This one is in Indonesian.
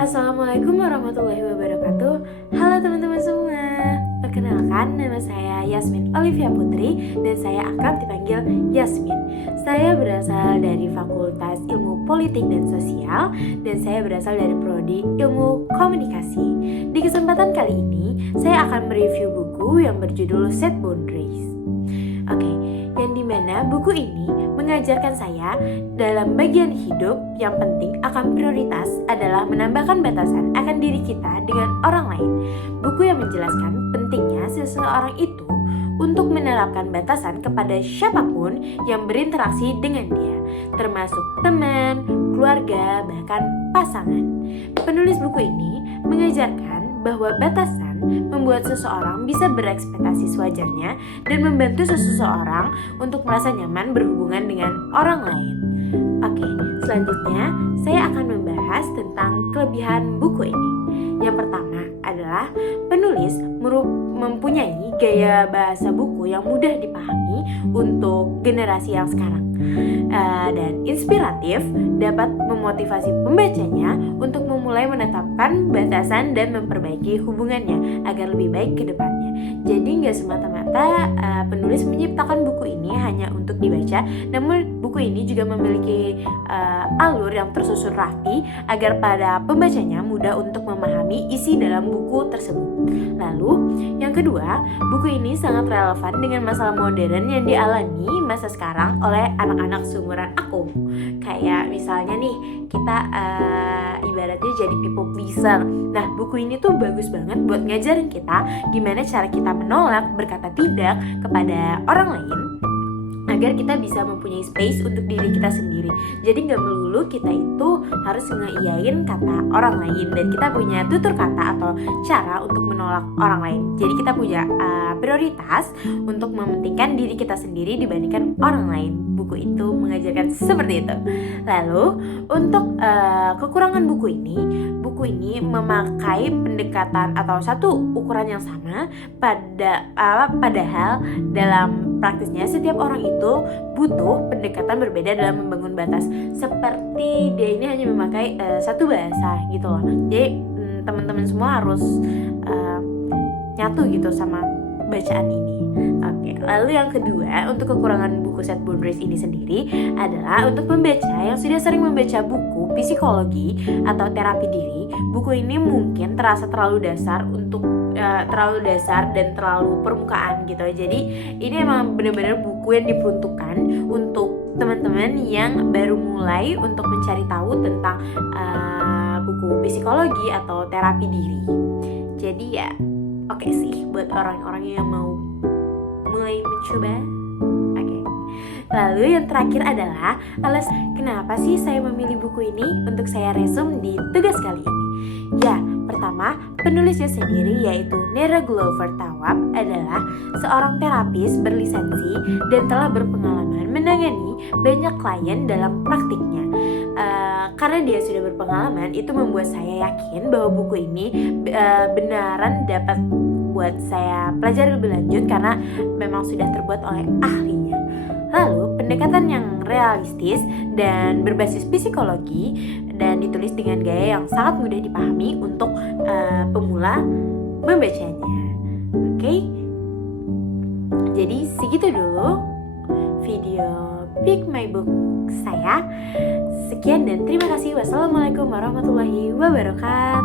Assalamualaikum warahmatullahi wabarakatuh. Halo teman-teman semua. Perkenalkan, nama saya Yasmin Olivia Putri dan saya akrab dipanggil Yasmin. Saya berasal dari Fakultas Ilmu Politik dan Sosial dan saya berasal dari Prodi Ilmu Komunikasi. Di kesempatan kali ini, saya akan mereview buku yang berjudul Set Boundaries. Yang dimana buku ini mengajarkan saya dalam bagian hidup yang penting akan prioritas adalah menambahkan batasan akan diri kita dengan orang lain. Buku yang menjelaskan pentingnya seseorang itu untuk menerapkan batasan kepada siapapun yang berinteraksi dengan dia, termasuk teman, keluarga, bahkan pasangan. Penulis buku ini mengajarkan bahwa batasan membuat seseorang bisa berekspektasi sewajarnya dan membantu seseorang untuk merasa nyaman berhubungan dengan orang lain. Selanjutnya saya akan membahas tentang kelebihan buku ini. Yang pertama adalah penulis mempunyai gaya bahasa buku yang mudah dipahami untuk generasi yang sekarang dan inspiratif, dapat memotivasi pembacanya untuk memulai menetapkan batasan dan memperbaiki hubungannya agar lebih baik ke depannya. Jadi nggak semata-mata penulis menciptakan buku ini hanya untuk dibaca, namun buku ini juga memiliki alur yang tersusun rapi agar pada pembacanya mudah untuk memahami isi dalam buku tersebut. Lalu yang kedua, buku ini sangat relevan dengan masalah modern yang dialami masa sekarang oleh anak-anak seumuran aku. Kayak misalnya nih, kita ibaratnya jadi people pleaser. Nah, buku ini tuh bagus banget buat ngajarin kita gimana cara kita menolak berkata tidak kepada orang lain agar kita bisa mempunyai space untuk diri kita sendiri. Jadi gak melulu kita itu harus ngeiyain kata orang lain, dan kita punya tutur kata atau cara untuk menolak orang lain. Jadi kita punya prioritas untuk mementingkan diri kita sendiri dibandingkan orang lain. Buku itu mengajarkan seperti itu. Lalu untuk kekurangan buku ini memakai pendekatan atau satu ukuran yang sama, padahal dalam praktisnya setiap orang itu butuh pendekatan berbeda dalam membangun batas. Seperti dia ini hanya memakai satu bahasa gitu loh. Jadi teman-teman semua harus nyatu gitu sama bacaan ini. Lalu yang kedua, untuk kekurangan buku Set Boundaries ini sendiri adalah untuk pembaca yang sudah sering membaca buku psikologi atau terapi diri, buku ini mungkin terasa terlalu dasar dan terlalu permukaan gitu. Jadi ini emang benar-benar buku yang diperuntukkan untuk teman-teman yang baru mulai untuk mencari tahu tentang buku psikologi atau terapi diri. Jadi ya oke sih buat orang-orang yang mau mulai mencoba. Lalu yang terakhir adalah kenapa sih saya memilih buku ini untuk saya resum di tugas kali ini. Ya, pertama, penulisnya sendiri yaitu Nera Glover Tawwab adalah seorang terapis berlisensi dan telah berpengalaman menangani banyak klien dalam praktiknya. Karena dia sudah berpengalaman, itu membuat saya yakin bahwa buku ini benaran dapat buat saya pelajari lebih lanjut karena memang sudah terbuat oleh ahlinya. Lalu pendekatan yang realistis dan berbasis psikologi dan ditulis dengan gaya yang sangat mudah dipahami untuk pemula membacanya. Jadi segitu dulu video Pick My Book saya. Sekian dan terima kasih. Wassalamualaikum warahmatullahi wabarakatuh.